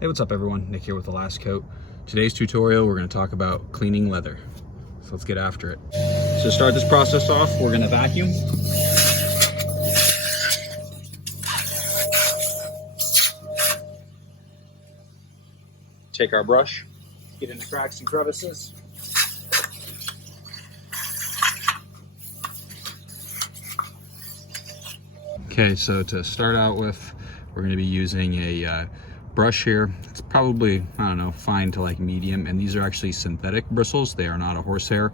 Hey, what's up everyone? Nick here with The Last Coat. Today's tutorial, we're going to talk about cleaning leather. So let's get after it. So to start this process off, we're going to vacuum. Take our brush, get into cracks and crevices. Okay, so to start out with, we're going to be using a brush here. It's probably, I don't know, fine to like medium, and these are actually synthetic bristles. They are not a horsehair.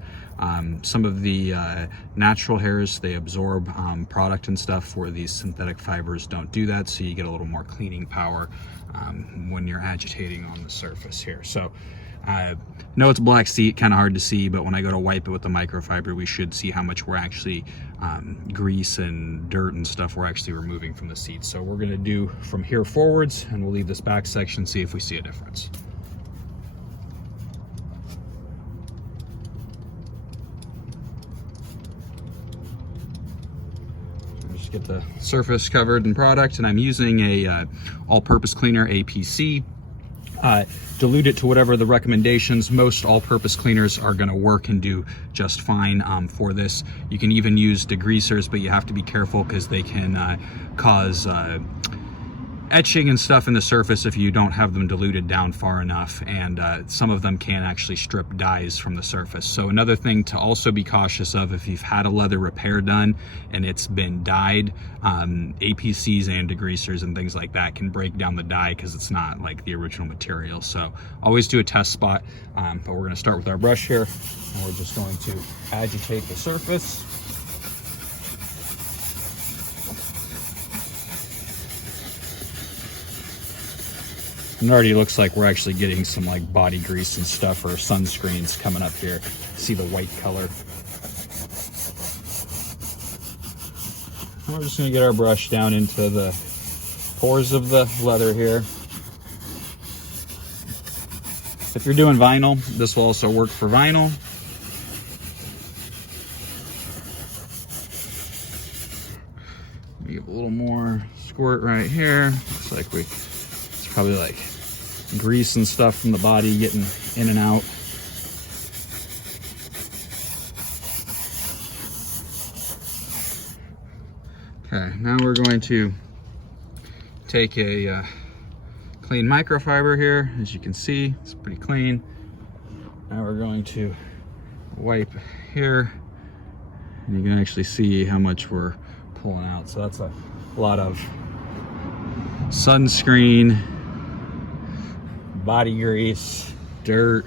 Some of the natural hairs, they absorb product and stuff, where these synthetic fibers don't do that, so you get a little more cleaning power when you're agitating on the surface here. So no, it's black seat, kind of hard to see, but when I go to wipe it with the microfiber, we should see how much we're actually grease and dirt and stuff we're actually removing from the seat. So we're going to do from here forwards, and we'll leave this back section, see if we see a difference. Just get the surface covered in product, and I'm using a all-purpose cleaner, APC. Dilute it to whatever the recommendations. Most all-purpose cleaners are going to work and do just fine for this. You can even use degreasers, but you have to be careful because they can cause etching and stuff in the surface if you don't have them diluted down far enough, and some of them can actually strip dyes from the surface. So another thing to also be cautious of, if you've had a leather repair done and it's been dyed, APCs and degreasers and things like that can break down the dye because it's not like the original material. So always do a test spot, but we're going to start with our brush here, and we're just going to agitate the surface. It already looks like we're actually getting some like body grease and stuff, or sunscreens coming up here. See the white color. And we're just going to get our brush down into the pores of the leather here. If you're doing vinyl, this will also work for vinyl. Give a little more squirt right here. Looks like it's probably like grease and stuff from the body getting in and out. Okay, now we're going to take a clean microfiber here. As you can see, it's pretty clean. Now we're going to wipe here, and you can actually see how much we're pulling out. So that's a lot of sunscreen, body grease, dirt,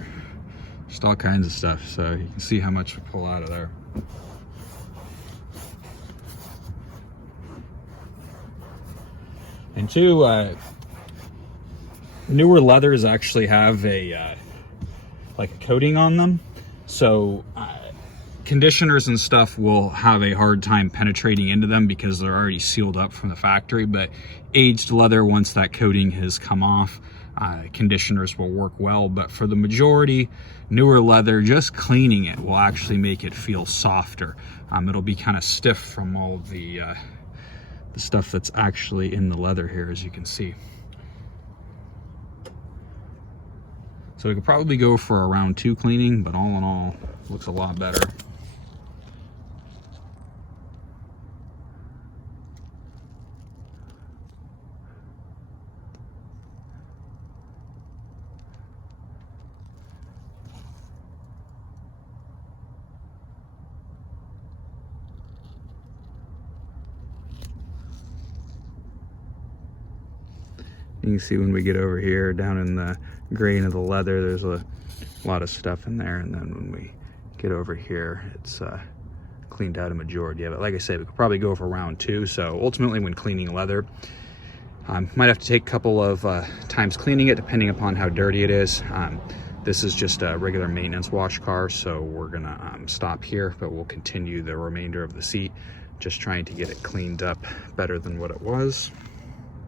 just all kinds of stuff. So you can see how much we pull out of there. And two, newer leathers actually have a like a coating on them, so conditioners and stuff will have a hard time penetrating into them because they're already sealed up from the factory. But aged leather, once that coating has come off, conditioners will work well. But for the majority, newer leather, just cleaning it will actually make it feel softer. It'll be kind of stiff from all of the stuff that's actually in the leather here, as you can see. So we could probably go for a round 2 cleaning, but all in all, it looks a lot better. You can see when we get over here down in the grain of the leather, there's a lot of stuff in there, and then when we get over here, it's cleaned out a majority of it. Like I said, we could probably go for round 2. So ultimately, when cleaning leather, might have to take a couple of times cleaning it depending upon how dirty it is. This is just a regular maintenance wash car, so we're gonna stop here, but we'll continue the remainder of the seat, just trying to get it cleaned up better than what it was.